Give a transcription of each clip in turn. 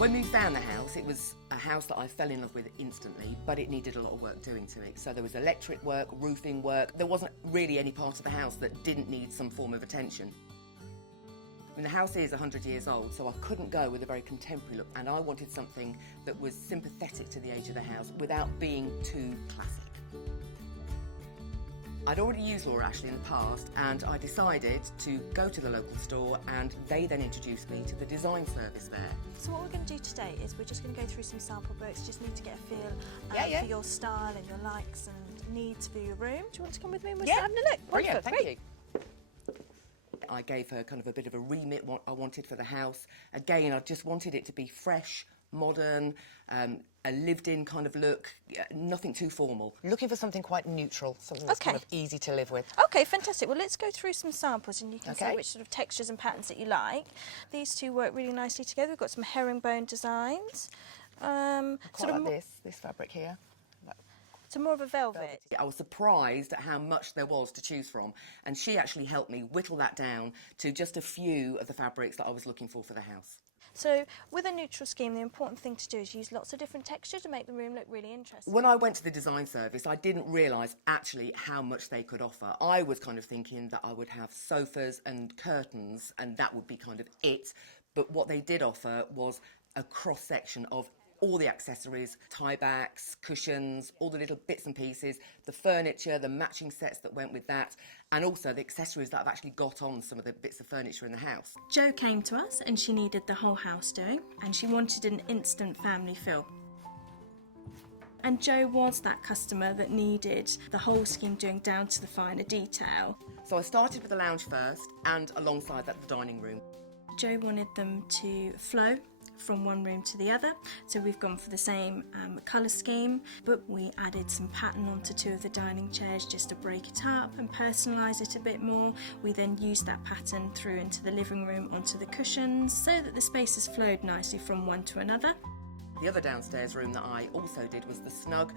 When we found the house, it was a house that I fell in love with instantly, but it needed a lot of work doing to it. So there was electric work, roofing work. There wasn't really any part of the house that didn't need some form of attention. I mean, the house is 100 years old, so I couldn't go with a very contemporary look, and I wanted something that was sympathetic to the age of the house without being too classic. I'd already used Laura Ashley in the past, and I decided to go to the local store, and they then introduced me to the design service there. So what we're going to do today is we're just going to go through some sample books, just need to get a feel for your style and your likes and needs for your room. Do you want to come with me and we'll start having a look? Brilliant, thank you. I gave her kind of a bit of a remit, what I wanted for the house. Again, I just wanted it to be fresh, modern, a lived-in kind of look, nothing too formal. Looking for something quite neutral, something that's kind of easy to live with. Okay, fantastic. Well, let's go through some samples and you can say which sort of textures and patterns that you like. These two work really nicely together. We've got some herringbone designs. Quite like this fabric here. So more of a velvet. I was surprised at how much there was to choose from, and she actually helped me whittle that down to just a few of the fabrics that I was looking for the house. So with a neutral scheme, the important thing to do is use lots of different textures to make the room look really interesting. When I went to the design service, I didn't realise actually how much they could offer. I was kind of thinking that I would have sofas and curtains and that would be kind of it, but what they did offer was a cross-section of all the accessories, tie backs, cushions, all the little bits and pieces, the furniture, the matching sets that went with that, and also the accessories that I've actually got on some of the bits of furniture in the house. Jo came to us and she needed the whole house doing, and she wanted an instant family feel. And Jo was that customer that needed the whole scheme doing down to the finer detail. So I started with the lounge first, and alongside that the dining room. Jo wanted them to flow from one room to the other, so we've gone for the same colour scheme, but we added some pattern onto two of the dining chairs just to break it up and personalise it a bit more. We then used that pattern through into the living room onto the cushions so that the spaces flowed nicely from one to another. The other downstairs room that I also did was the snug.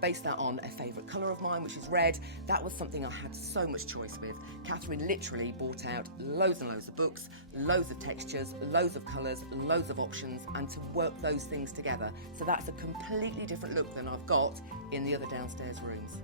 Based that on a favourite colour of mine, which is red. That was something I had so much choice with. Catherine literally brought out loads and loads of books, loads of textures, loads of colours, loads of options, and to work those things together. So that's a completely different look than I've got in the other downstairs rooms.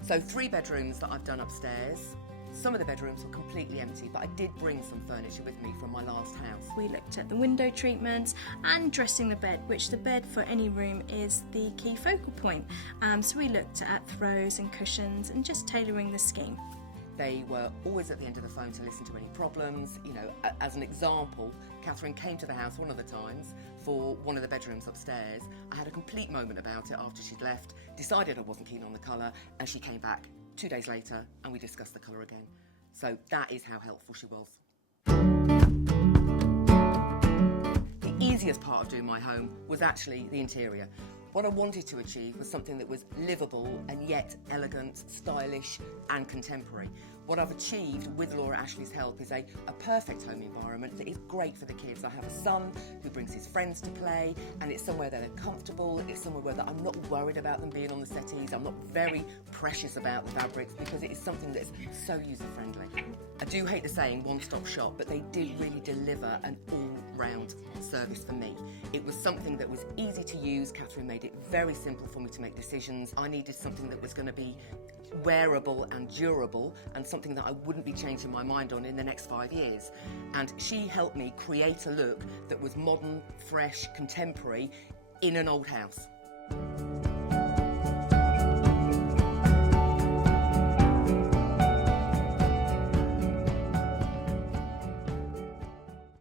So 3 bedrooms that I've done upstairs. Some of the bedrooms were completely empty, but I did bring some furniture with me from my last house. We looked at the window treatments and dressing the bed, which the bed for any room is the key focal point. So we looked at throws and cushions and just tailoring the scheme. They were always at the end of the phone to listen to any problems. You know, as an example, Catherine came to the house one of the times for one of the bedrooms upstairs. I had a complete moment about it after she'd left, decided I wasn't keen on the colour, and she came back 2 days later and we discussed the colour again. So that is how helpful she was. The easiest part of doing my home was actually the interior. What I wanted to achieve was something that was livable and yet elegant, stylish and contemporary. What I've achieved with Laura Ashley's help is a perfect home environment that is great for the kids. I have a son who brings his friends to play, and it's somewhere that they're comfortable, it's somewhere where I'm not worried about them being on the settees, I'm not very precious about the fabrics because it is something that's so user-friendly. I do hate the saying one-stop shop, but they did really deliver an all-round service for me. It was something that was easy to use. Catherine made it very simple for me to make decisions. I needed something that was going to be wearable and durable and something that I wouldn't be changing my mind on in the next 5 years. And she helped me create a look that was modern, fresh, contemporary in an old house.